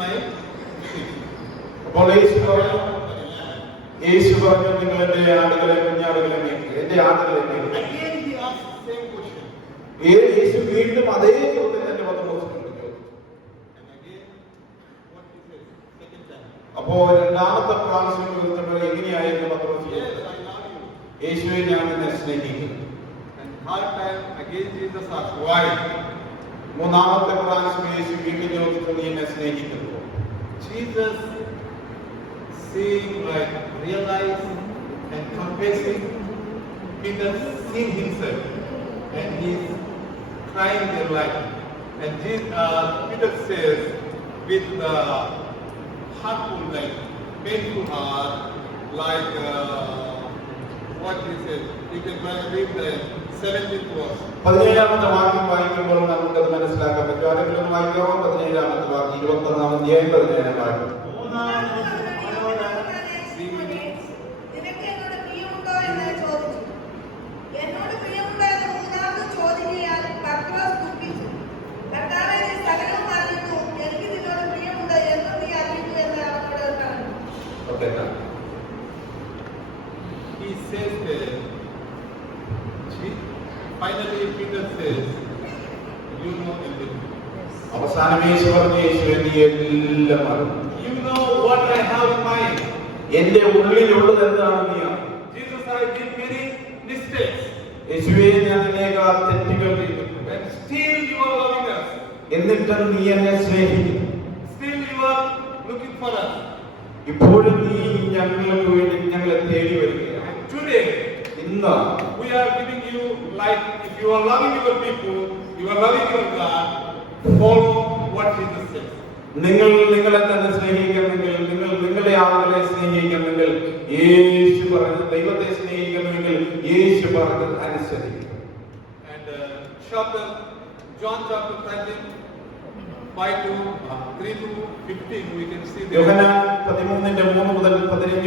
my sheep. അപ്പോൾ യേശു പറഞ്ഞു നിങ്ങൾ എന്റെ ആടുകളെ കുഞ്ഞാടുകളെ മേയ്ക്കുക, എന്റെ ആടുകളെ മേയ്ക്കുക. Again he asked the same question. യേശു വീണ്ടും അതേ ചോദ്യം തന്നെ പത്രോസിനോട് ചോദിച്ചു. And again, what he said, second time. അപ്പോ രണ്ടാമത്തെ പ്രാവശ്യം ചോദിച്ചപ്പോൾ എങ്ങനെയായിരുന്നു പത്രോസ് Yes, ചോദിച്ചത്? I love you. യേശുവെ ഞാൻ നിന്നെ സ്നേഹിക്കുന്നു. And third time, again Jesus asked, why? മൂന്നാമത്തെ പ്രാവശ്യം യേശു വീണ്ടും ചോദിച്ചു നീ എന്നെ സ്നേഹിക്കുന്നു. Jesus, seeing, like, realizing and confessing, Peter seen himself and he's crying their life. And Peter says, with the heartful, like painful heart, like what he says. You can read the 17th verse. 17ാമത്തെ വാക്യം വായിക്കുമ്പോൾ നമുക്കത് മനസ്സിലാക്കാൻ പറ്റും. ആരെങ്കിലും ഒന്ന് വായിക്കാമോ? 17ാമത്തെ വാക്യം 21-ാം അധ്യായം 17-ാം വാക്യം. He says that, finally Peter says, you know everything. അവസാനം യേശു പറഞ്ഞു യേശുവേ നീ എല്ലാം അറിഞ്ഞു. You know what I have in mind. എന്റെ ഉള്ളിലുള്ളത് എന്താണ് നീ അറിഞ്ഞു. Jesus, I did many mistakes. യേശുവേ ഞാൻ അനേകം തെറ്റുകൾ ചെയ്തു. And still you are loving us. എന്നിട്ടും നീ എന്നെ സ്നേഹിക്കുന്നു. Still you are looking for us. ഇപ്പോഴും നീ ഞങ്ങൾക്ക് വേണ്ടി ഞങ്ങളെ തേടി വരികയാണ്. And today ഇന്ന് we are giving you, like, if you are loving your people, you are loving your God, follow what Jesus says. നിങ്ങൾ നിങ്ങളെ തന്നെ സ്നേഹിക്കുന്നെങ്കിൽ, നിങ്ങൾ നിങ്ങളെ ആളുകളെ സ്നേഹിക്കുന്നെങ്കിൽ, യേശു പറഞ്ഞ ദൈവത്തെ സ്നേഹിക്കുന്നെങ്കിൽ യേശു പറഞ്ഞത് അനുസരിക്കുക. And John chapter 13, 3 to 15, we can see there. യോഹന്നാൻ 13:3 മുതൽ 15